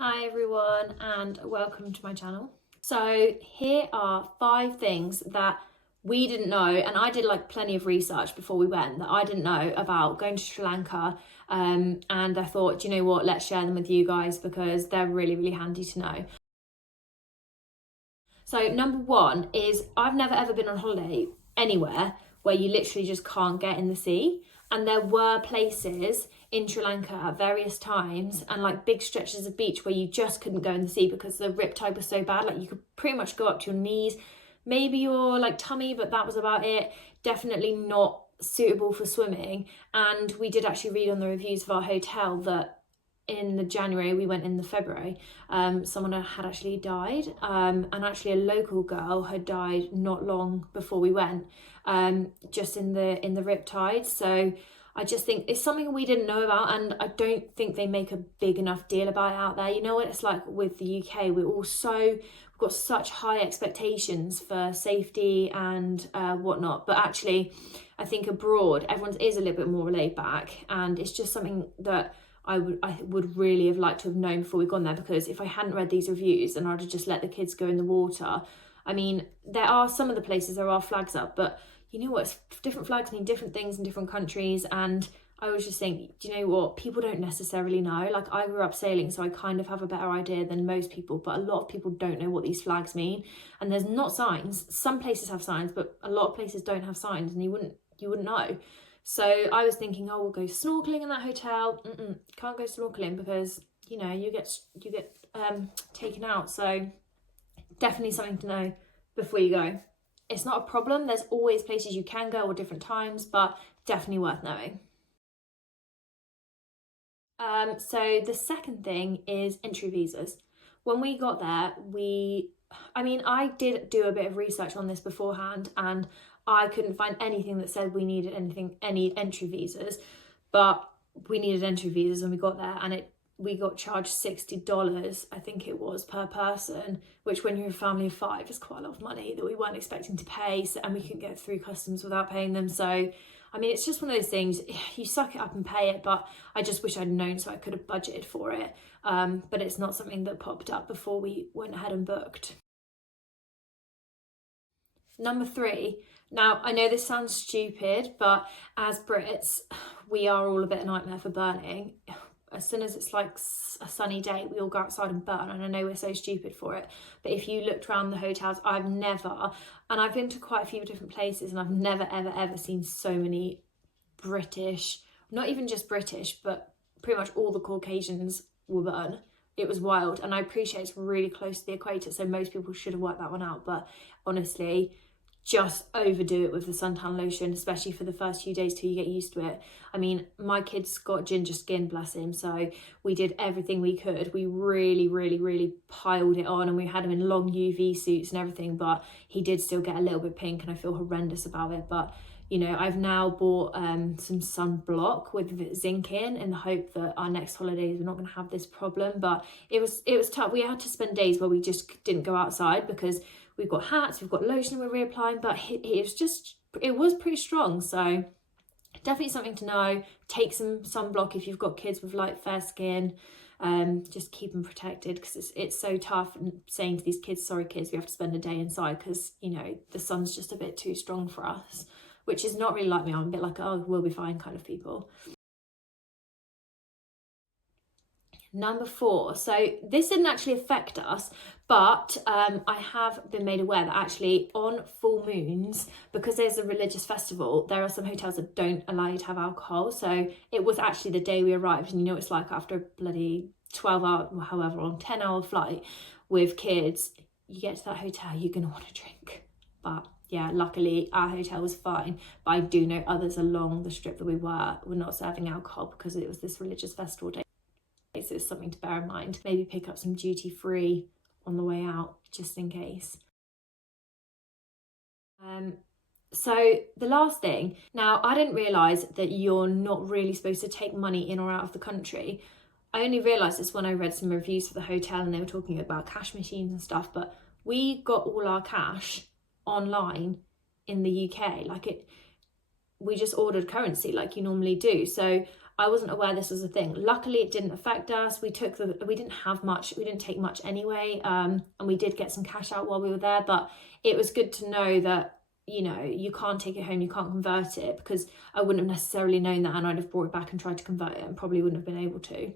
Hi everyone and welcome to my channel. So here are 5 things that we didn't know, and I did like plenty of research before we went that I didn't know about going to Sri Lanka, and I thought, do you know what, let's share them with you guys because they're really handy to know. So number 1 is I've never ever been on holiday anywhere where you literally just can't get in the sea. And there were places in Sri Lanka at various times and like big stretches of beach where you just couldn't go in the sea because the riptide was so bad. Like you could pretty much go up to your knees, maybe your like tummy, but that was about it. Definitely not suitable for swimming. And we did actually read on the reviews of our hotel that in the January, we went in the February, someone had actually died, and actually a local girl had died not long before we went, just in the riptide. So I just think it's something we didn't know about, and I don't think they make a big enough deal about it out there. You know what it's like with the UK, we've got such high expectations for safety and whatnot, but actually I think abroad everyone is a little bit more laid back, and it's just something that I would really have liked to have known before we'd gone there, because if I hadn't read these reviews and I'd have just let the kids go in the water, I mean, there are some of the places there are flags up, but you know what, different flags mean different things in different countries. And I was just saying, do you know what, people don't necessarily know. Like I grew up sailing, so I kind of have a better idea than most people, but a lot of people don't know what these flags mean. And there's not signs. Some places have signs, but a lot of places don't have signs, and you wouldn't know. So I was thinking, oh, we'll go snorkeling in that hotel. Can't go snorkeling because, you know, you get taken out. So definitely something to know before you go. It's not a problem. There's always places you can go or different times, but definitely worth knowing. So the second thing is entry visas. When we got there, I did do a bit of research on this beforehand, and I couldn't find anything that said we needed any entry visas, but we needed entry visas when we got there, and we got charged $60, I think it was, per person, which when you're a family of 5 is quite a lot of money that we weren't expecting to pay, and we couldn't get through customs without paying them. So I mean, it's just one of those things, you suck it up and pay it, but I just wish I'd known so I could have budgeted for it. But it's not something that popped up before we went ahead and booked. Number 3. Now, I know this sounds stupid, but as Brits, we are all a bit of a nightmare for burning. As soon as it's like a sunny day, we all go outside and burn, and I know we're so stupid for it, but if you looked around the hotels, I've been to quite a few different places, and I've never ever seen so many British, not even just British, but pretty much all the Caucasians will burn. It was wild, and I appreciate it's really close to the equator, so most people should have worked that one out, but honestly, just overdo it with the suntan lotion, especially for the first few days till you get used to it. I mean, my kid's got ginger skin, bless him, so we did everything we could. We really piled it on, and we had him in long UV suits and everything, but he did still get a little bit pink, and I feel horrendous about it. But you know, I've now bought some sunblock with zinc in the hope that our next holidays we're not going to have this problem. But it was tough. We had to spend days where we just didn't go outside because we've got hats, we've got lotion we're reapplying, but it was pretty strong. So definitely something to know. Take some sunblock if you've got kids with light fair skin. Just keep them protected, because it's so tough and saying to these kids, sorry kids, we have to spend a day inside because, you know, the sun's just a bit too strong for us, which is not really like me. I'm a bit like, oh, we'll be fine kind of people. Number 4, so this didn't actually affect us, but I have been made aware that actually on full moons, because there's a religious festival, there are some hotels that don't allow you to have alcohol. So it was actually the day we arrived, and you know it's like after a bloody 12-hour, however long, 10-hour flight with kids, you get to that hotel, you're going to want to drink. But yeah, luckily our hotel was fine, but I do know others along the strip that we were not serving alcohol because it was this religious festival day. So it's something to bear in mind. Maybe pick up some duty free on the way out, just in case. So the last thing, now I didn't realise that you're not really supposed to take money in or out of the country. I only realised this when I read some reviews for the hotel, and they were talking about cash machines and stuff, but we got all our cash online in the UK. we just ordered currency like you normally do. So I wasn't aware this was a thing. Luckily, it didn't affect us. We didn't have much. We didn't take much anyway. And we did get some cash out while we were there. But it was good to know that, you know, you can't take it home, you can't convert it, because I wouldn't have necessarily known that, and I'd have brought it back and tried to convert it and probably wouldn't have been able to.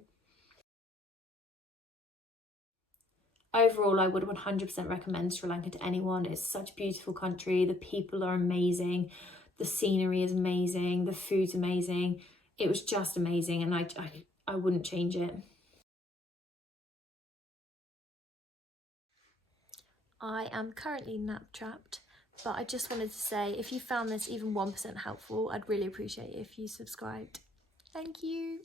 Overall, I would 100% recommend Sri Lanka to anyone. It's such a beautiful country. The people are amazing. The scenery is amazing. The food's amazing. It was just amazing, and I wouldn't change it. I am currently nap trapped, but I just wanted to say, if you found this even 1% helpful, I'd really appreciate it if you subscribed. Thank you.